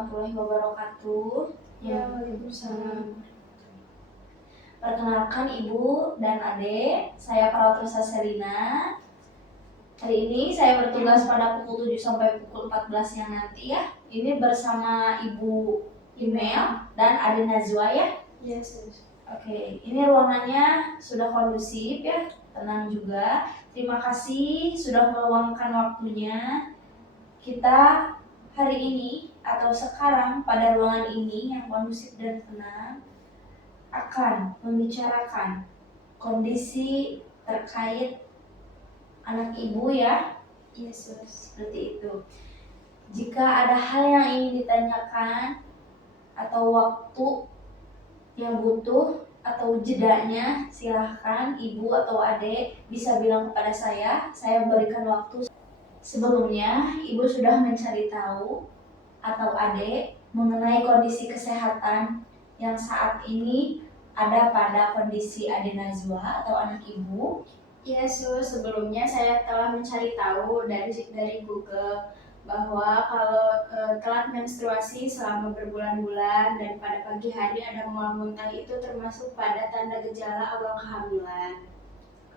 warahmatullahi wabarakatuh. Ya, waalaikumsalam. Perkenalkan Ibu dan Adik, saya Perawat Rosa Selina. Hari ini saya bertugas pada pukul 7 sampai pukul 14 yang nanti ya. Ini bersama Ibu Email dan Ade Najwa ya. Yes. Oke, ini ruangannya sudah kondusif ya, tenang juga. Terima kasih sudah meluangkan waktunya. Kita hari ini atau sekarang pada ruangan ini yang kondusif dan tenang akan membicarakan kondisi terkait anak ibu ya, Yes. seperti itu. Jika ada hal yang ingin ditanyakan atau waktu yang butuh atau jedanya, silahkan ibu atau adik bisa bilang kepada saya berikan waktu. Sebelumnya, ibu sudah mencari tahu atau adik mengenai kondisi kesehatan yang saat ini ada pada kondisi Ade Najwa atau anak ibu. Yes, sebelumnya saya telah mencari tahu dari Google bahwa kalau telat menstruasi selama berbulan-bulan dan pada pagi hari ada mual muntah itu termasuk pada tanda gejala awal kehamilan.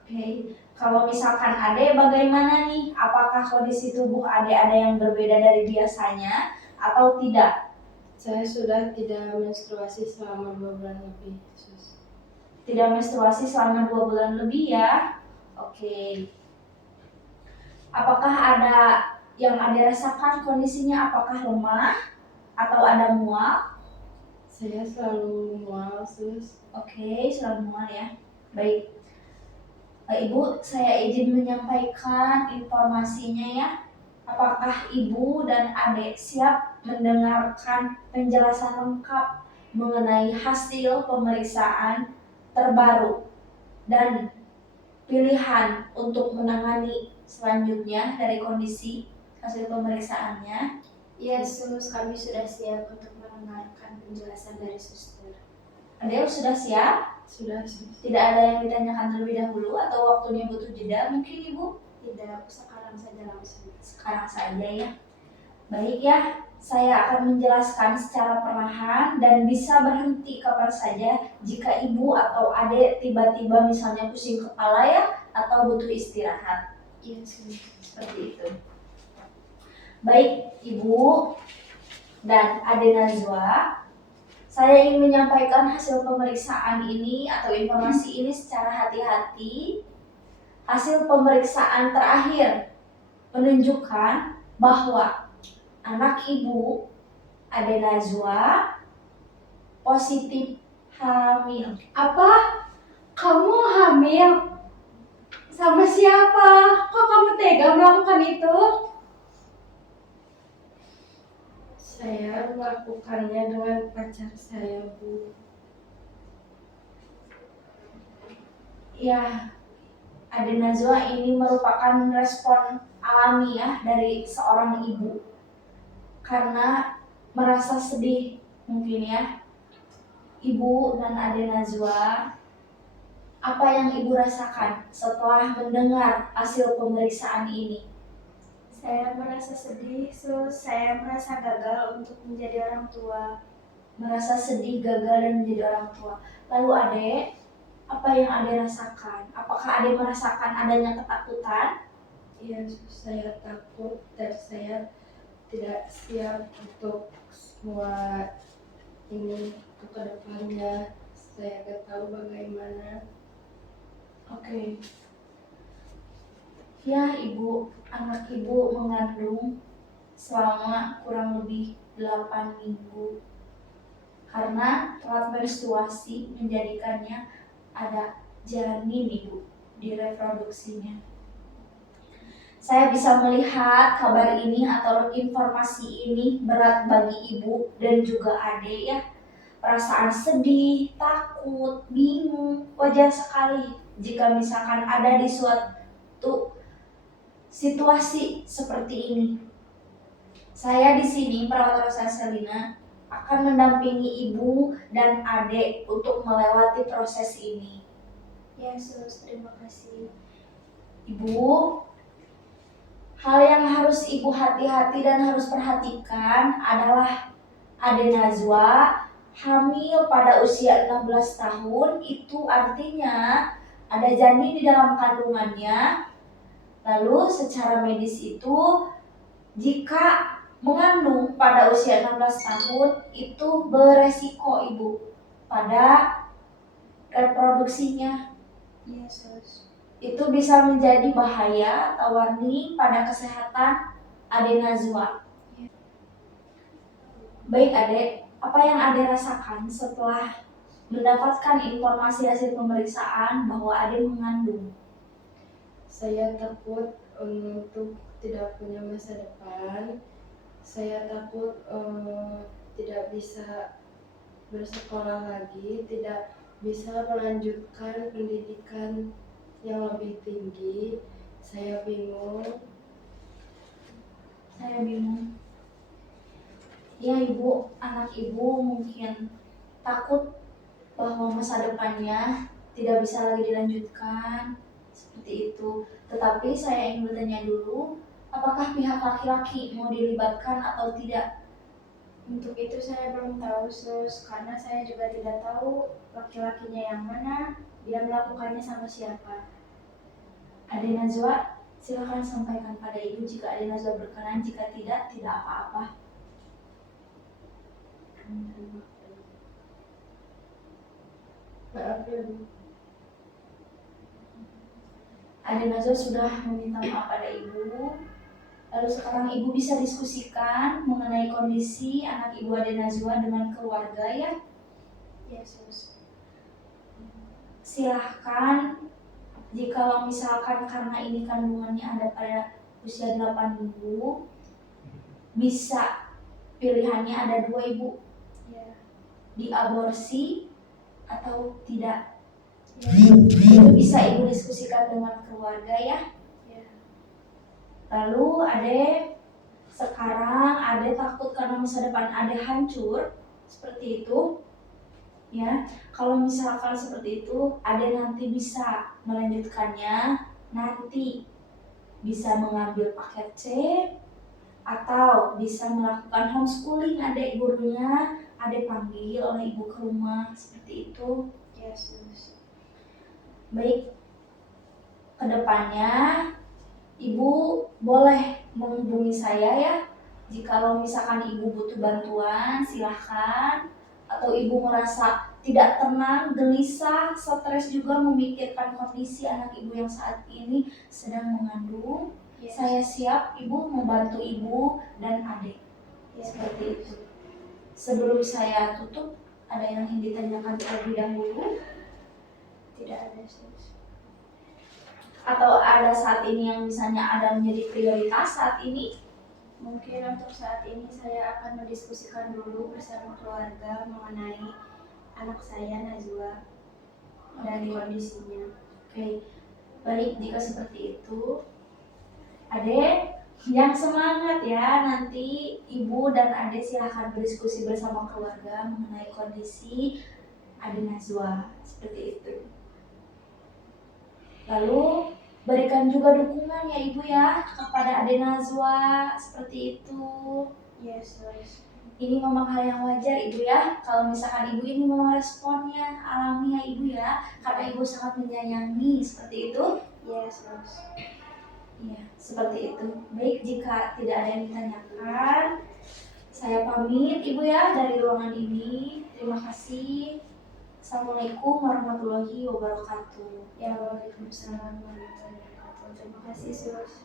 Oke, kalau misalkan Ade bagaimana nih? Apakah kondisi tubuh Ade ada yang berbeda dari biasanya atau tidak? Saya sudah tidak menstruasi selama 2 bulan lebih. Tidak menstruasi selama 2 bulan lebih ya. Oke. Apakah ada yang Ade rasakan kondisinya, apakah lemah atau ada mual? Saya selalu mual, Oke, selalu mual ya. Baik. Ibu, saya izin menyampaikan informasinya ya. Apakah Ibu dan Adik siap mendengarkan penjelasan lengkap mengenai hasil pemeriksaan terbaru dan pilihan untuk menangani selanjutnya dari kondisi hasil pemeriksaannya? Yes, kami sudah siap untuk mendengarkan penjelasan dari suster. Adik sudah siap? Sudah. Tidak ada yang ditanyakan terlebih dahulu atau waktunya butuh jeda mungkin Ibu? Tidak, sekarang saja langsung. Sekarang saja ya. Baik ya, saya akan menjelaskan secara perlahan dan bisa berhenti kapan saja jika ibu atau adik tiba-tiba misalnya pusing kepala ya atau butuh istirahat. Yes. Seperti itu. Baik Ibu dan Ade Najwa, saya ingin menyampaikan hasil pemeriksaan ini atau informasi ini secara hati-hati. Hasil pemeriksaan terakhir menunjukkan bahwa anak ibu Ade Najwa positif hamil. Apa? Kamu hamil? Sama siapa? Kok kamu tega melakukan itu? Saya melakukannya dengan pacar saya, Bu. Ya, Ade Najwa ini merupakan respon alami ya dari seorang ibu karena merasa sedih mungkin ya. Ibu dan Ade Najwa, apa yang ibu rasakan setelah mendengar hasil pemeriksaan ini? Saya merasa sedih, saya merasa gagal untuk menjadi orang tua. Merasa sedih, gagal, dan menjadi orang tua. Lalu Ade, apa yang Ade rasakan? Apakah Ade merasakan adanya ketakutan? Iya, saya takut dan saya tidak siap untuk semua ini untuk kedepannya. Saya tidak tahu bagaimana. Oke. Ya, ibu, anak ibu mengandung selama kurang lebih 8 minggu. Karena telat menstruasi menjadikannya ada janin ibu di reproduksinya. Saya bisa melihat kabar ini atau informasi ini berat bagi ibu dan juga adik ya. Perasaan sedih, takut, bingung, wajar sekali jika misalkan ada di suatu situasi seperti ini. Saya di sini Perawat Rosa Selina akan mendampingi ibu dan adik untuk melewati proses ini. Ya, terima kasih. Ibu, hal yang harus ibu hati-hati dan harus perhatikan adalah Ade Najwa hamil pada usia 16 tahun, itu artinya ada janin di dalam kandungannya. Lalu secara medis itu jika mengandung pada usia 16 tahun itu beresiko ibu pada reproduksinya. Yes, sus. Itu bisa menjadi bahaya atau warning pada kesehatan Ade Najwa. Baik Ade, apa yang Ade rasakan setelah mendapatkan informasi hasil pemeriksaan bahwa Ade mengandung? Saya takut untuk tidak punya masa depan. Saya takut tidak bisa bersekolah lagi, tidak bisa melanjutkan pendidikan yang lebih tinggi. Saya bingung. Ya ibu, anak ibu mungkin takut bahwa masa depannya tidak bisa lagi dilanjutkan seperti itu. Tetapi saya ingin bertanya dulu, apakah pihak laki-laki mau dilibatkan atau tidak? Untuk itu saya belum tahu, sus, karena saya juga tidak tahu laki-lakinya yang mana, dia melakukannya sama siapa. Ade Najwa, silakan sampaikan pada ibu jika Ade Najwa berkenan, jika tidak apa-apa. Maaf ya Bu. Ade Najwa sudah meminta maaf pada ibu. Lalu sekarang ibu bisa diskusikan mengenai kondisi anak ibu Ade Najwa dengan keluarga ya. Yes, sus. Silahkan, jikalau misalkan karena ini kandungannya ada pada usia 8 minggu, bisa pilihannya ada dua ibu, Ya. diaborsi atau tidak. Ya. Itu bisa ibu diskusikan dengan keluarga ya. Ya. Lalu Ade sekarang Ade takut karena masa depan Ade hancur seperti itu ya. Kalau misalkan seperti itu Ade nanti bisa melanjutkannya, nanti bisa mengambil paket C atau bisa melakukan homeschooling. Ade gurunya Ade panggil oleh ibu ke rumah seperti itu. Yes, sus. Baik, kedepannya ibu boleh menghubungi saya ya. Jikalau misalkan ibu butuh bantuan, silahkan. Atau ibu merasa tidak tenang, gelisah, stres juga memikirkan kondisi anak ibu yang saat ini sedang mengandung, Yes. saya siap ibu membantu ibu dan adik. Yes. Seperti itu. Sebelum saya tutup, ada yang ingin ditanyakan terlebih dahulu? Tidak ada, sus. Atau ada saat ini yang misalnya ada menjadi prioritas saat ini? Mungkin untuk saat ini saya akan mendiskusikan dulu bersama keluarga mengenai anak saya Najwa dan kondisinya. Oke, baik jika seperti itu. Ade, yang semangat ya, nanti ibu dan Ade silahkan berdiskusi bersama keluarga mengenai kondisi Ade Najwa, seperti itu. Lalu berikan juga dukungan ya ibu ya kepada Ade Najwa, seperti itu. Yes, sus. Ini memang hal yang wajar ibu ya, kalau misalkan ibu ini memang responnya alami ya ibu ya, karena ibu sangat menyayangi, seperti itu. Yes, sus. Iya, seperti itu. Baik, jika tidak ada yang ditanyakan, saya pamit ibu ya dari ruangan ini. Terima kasih. Assalamualaikum warahmatullahi wabarakatuh. Ya, waalaikumsalam warahmatullahi wabarakatuh. Terima kasih, sus.